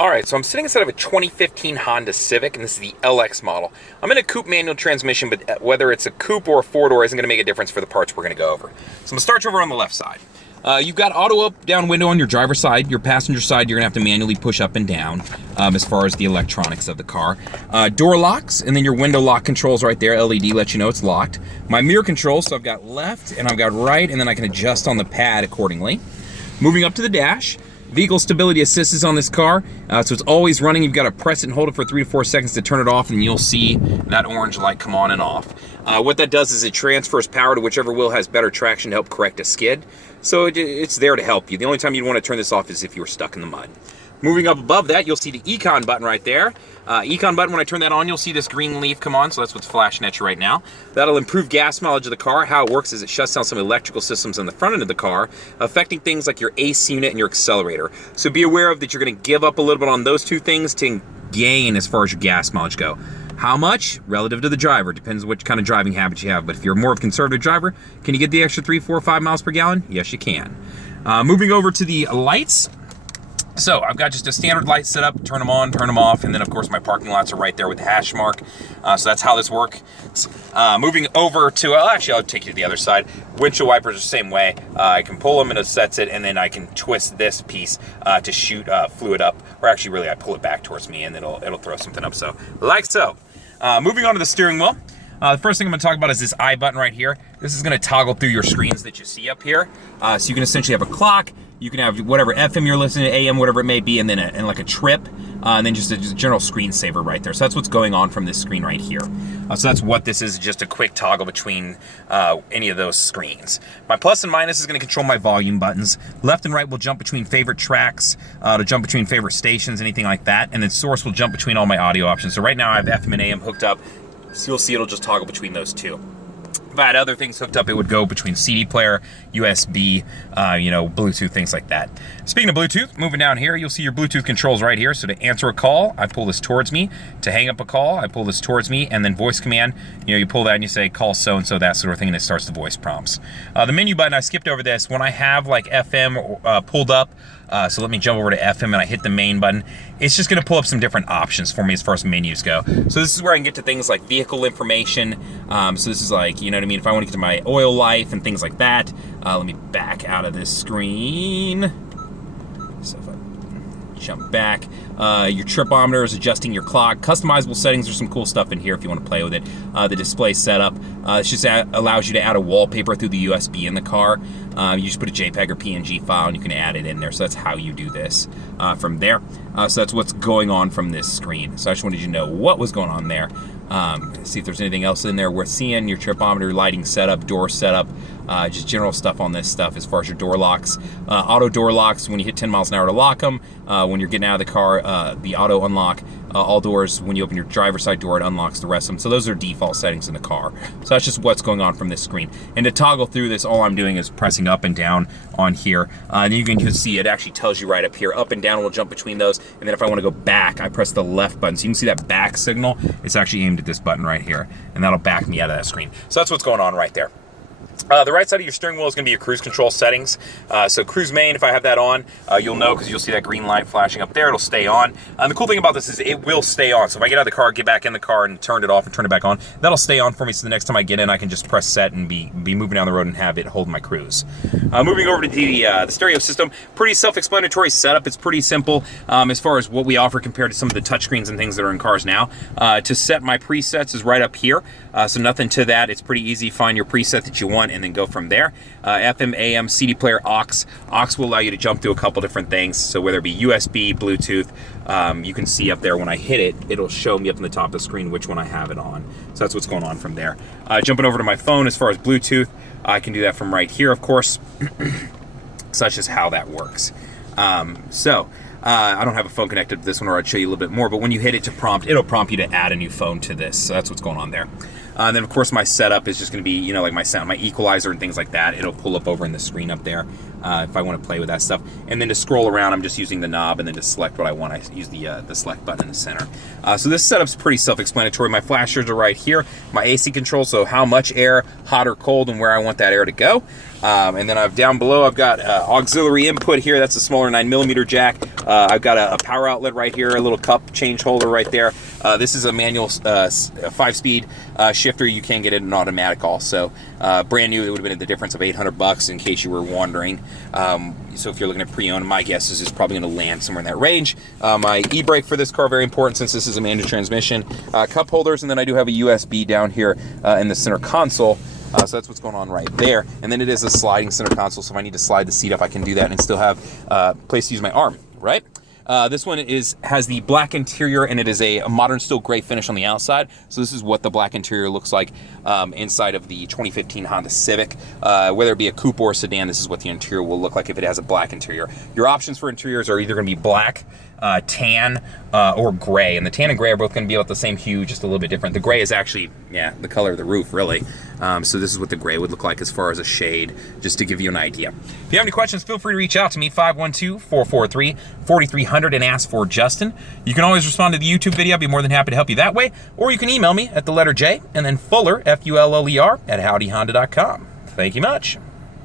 Alright, so I'm sitting inside of a 2015 Honda Civic, and this is the LX model. I'm in a coupe manual transmission, but whether it's a coupe or a four-door isn't going to make a difference for the parts we're going to go over. So I'm going to start you over on the left side. You've got auto up, down window on your driver's side. Your passenger side, you're going to have to manually push up and down as far as the electronics of the car. Door locks, and then your window lock controls right there. LED lets you know it's locked. My mirror controls, so I've got left and I've got right, and then I can adjust on the pad accordingly. Moving up to the dash. Vehicle stability assist is on this car, so it's always running. You've got to press it and hold it for 3 to 4 seconds to turn it off, and you'll see that orange light come on and off. What that does is it transfers power to whichever wheel has better traction to help correct a skid. So it's there to help you. The only time you'd want to turn this off is if you were stuck in the mud. Moving up above that, you'll see the Econ button right there. Econ button, when I turn that on, you'll see this green leaf come on, so that's what's flashing at you right now. That'll improve gas mileage of the car. How it works is it shuts down some electrical systems on the front end of the car, affecting things like your AC unit and your accelerator. So be aware of that you're going to give up a little bit on those two things to gain as far as your gas mileage go. How much? Relative to the driver. Depends which kind of driving habits you have. But if you're more of a conservative driver, can you get the extra 3, 4, 5 miles per gallon? Yes, you can. Moving over to the lights. So I've got just a standard light set up, turn them on, turn them off, and then of course my parking lots are right there with the hash mark. So that's how this works. Moving over to, actually I'll take you to the other side. Windshield wipers are the same way. I can pull them and it sets it, and then I can twist this piece to shoot fluid up. Or actually really I pull it back towards me and it'll throw something up, so like so. Moving on to the steering wheel. The first thing I'm going to talk about is this I button right here. This is going to toggle through your screens that you see up here. So you can essentially have a clock, you can have whatever FM you're listening to, AM, whatever it may be, and then like a trip, and then just a general screensaver right there. So that's what's going on from this screen right here. So that's what this is, just a quick toggle between any of those screens. My plus and minus is going to control my volume buttons. Left and right will jump between favorite tracks, to jump between favorite stations, anything like that, and then source will jump between all my audio options. So right now I have FM and AM hooked up, so you'll see it'll just toggle between those two. If I had other things hooked up, it would go between CD player, USB, Bluetooth, things like that. Speaking of Bluetooth, moving down here, you'll see your Bluetooth controls right here. So to answer a call, I pull this towards me. To hang up a call, I pull this towards me, and then voice command, you pull that and you say call so-and-so, that sort of thing, and it starts the voice prompts. The menu button, I skipped over this. When I have like FM pulled up, so let me jump over to FM and I hit the main button. It's just gonna pull up some different options for me as far as menus go. So this is where I can get to things like vehicle information. So this is like, you know what I mean? If I wanna get to my oil life and things like that, let me back out of this screen. So if I jump back, your tripometer is adjusting your clock. Customizable settings, there's some cool stuff in here if you want to play with it. The display setup, it just allows you to add a wallpaper through the USB in the car. You just put a JPEG or PNG file and you can add it in there. So that's how you do this from there. So that's what's going on from this screen. So I just wanted you to know what was going on there. See if there's anything else in there worth seeing. Your tripometer, lighting setup, door setup, just general stuff on this stuff as far as your door locks. Auto door locks, when you hit 10 miles an hour to lock them. When you're getting out of the car, the auto unlock. All doors, when you open your driver's side door, it unlocks the rest of them. So those are default settings in the car. So that's just what's going on from this screen. And to toggle through this, all I'm doing is pressing up and down on here. And you can just see it actually tells you right up here. Up and down will jump between those. And then if I want to go back, I press the left button. So you can see that back signal. It's actually aimed at this button right here. And that'll back me out of that screen. So that's what's going on right there. The right side of your steering wheel is going to be your cruise control settings. So cruise main, if I have that on, you'll know because you'll see that green light flashing up there. It'll stay on. The cool thing about this is it will stay on. So if I get out of the car, get back in the car and turn it off and turn it back on, that'll stay on for me. So the next time I get in, I can just press set and be moving down the road and have it hold my cruise. Moving over to the stereo system, pretty self-explanatory setup. It's pretty simple as far as what we offer compared to some of the touchscreens and things that are in cars now. To set my presets is right up here. So nothing to that. It's pretty easy. Find your preset that you want and then go from there. FM, AM, CD player, aux. Aux will allow you to jump through a couple different things. So whether it be USB, Bluetooth, you can see up there when I hit it, it'll show me up in the top of the screen which one I have it on. So that's what's going on from there. Jumping over to my phone as far as Bluetooth, I can do that from right here, of course. Such as how that works. I don't have a phone connected to this one, or I'd show you a little bit more, but when you hit it to prompt, it'll prompt you to add a new phone to this. So that's what's going on there. And then of course my setup is just going to be, like my sound, my equalizer and things like that. It'll pull up over in the screen up there if I want to play with that stuff. And then to scroll around, I'm just using the knob, and then to select what I want, I use the select button in the center. So this setup's pretty self-explanatory. My flashers are right here. My AC control, so how much air, hot or cold, and where I want that air to go. And then down below, I've got auxiliary input here. That's a smaller 9mm jack. I've got a power outlet right here, a little cup change holder right there. This is a manual 5-speed shifter. You can get it in automatic also. Brand new, it would have been the difference of $800 in case you were wondering. So if you're looking at pre-owned, my guess is it's probably going to land somewhere in that range. My e-brake for this car, very important since this is a manual transmission. Cup holders, and then I do have a USB down here in the center console. So that's what's going on right there. And then it is a sliding center console, so if I need to slide the seat up, I can do that and still have a place to use my arm, right? This one has the black interior, and it is a modern steel gray finish on the outside. So this is what the black interior looks like inside of the 2015 Honda Civic. Whether it be a coupe or a sedan, this is what the interior will look like if it has a black interior. Your options for interiors are either going to be black, tan, or gray. And the tan and gray are both going to be about the same hue, just a little bit different. The gray is actually, yeah, the color of the roof, really. So this is what the gray would look like as far as a shade, just to give you an idea. If you have any questions, feel free to reach out to me, 512-443-4300, and ask for Justin. You can always respond to the YouTube video. I'd be more than happy to help you that way. Or you can email me at the letter J and then Fuller, F-U-L-L-E-R, @howdyhonda.com. Thank you much.